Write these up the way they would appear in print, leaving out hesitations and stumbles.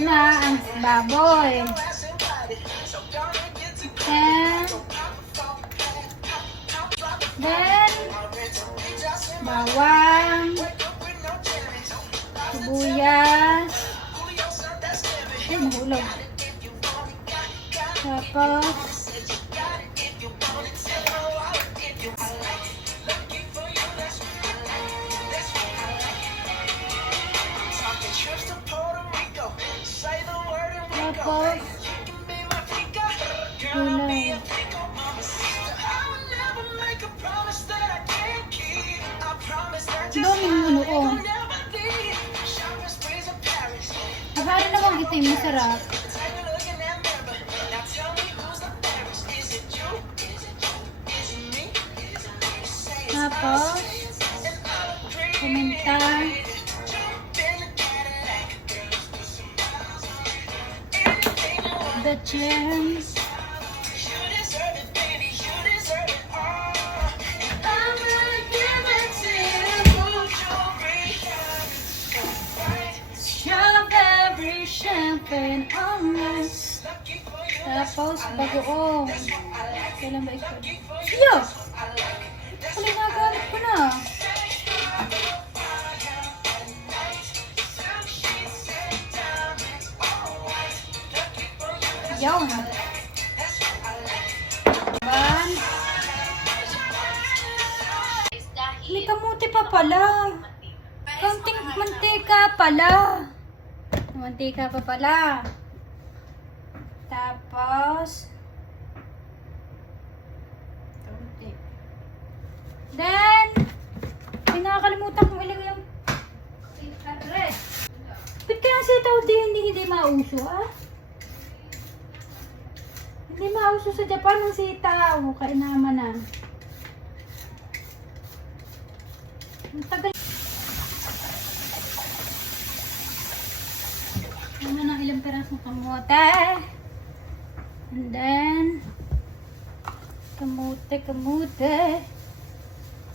na ang baboy. Then, bawang, sibuyas, ay mahulog. Tapos, gulay. Daming ano ko. Paano namang itim, masarap. Tapos, paminta. The gems. Strawberry champagne on us. Tapos, bagoong. Kailan ba ito? Yo! Kali nagalit ko na. Yawn. Ban. May kamuti pa pala. Kaunting mantika pala. Mantika pa pala. Tapos, then, pinakakalimutan kong ilagay yung red. Ba't kaya sa ito hindi mauso, ah? Hindi mauso sa Japan ng sitaw. Kainaman na. Ang tagal. Ano ng ilang pirasong kamote. And then, kamote.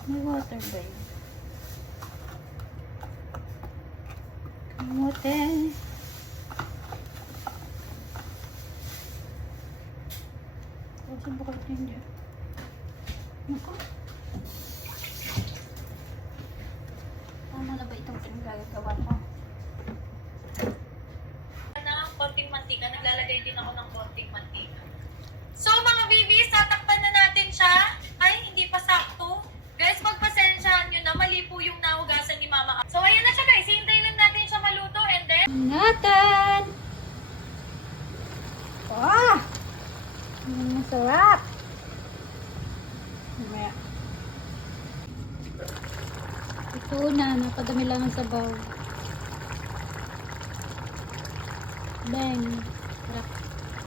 May water ba yun? Kamote. Saan ba kayo hindi? Naku. Tama na ba itong pinagagawa ko? Konting mantika. Naglalagay din ako ng konting mantika. So mga bibis, tatakpan na natin siya. Ay, hindi pa sakto. Guys, pagpasensyahan nyo na, mali po yung nahugasan ni Mama. So ayan na siya guys, hintayin lang natin siya maluto and then... Ingatan! Wah! Masarap! Mamaya. Ito na, napadami lang ang sabaw. Bang!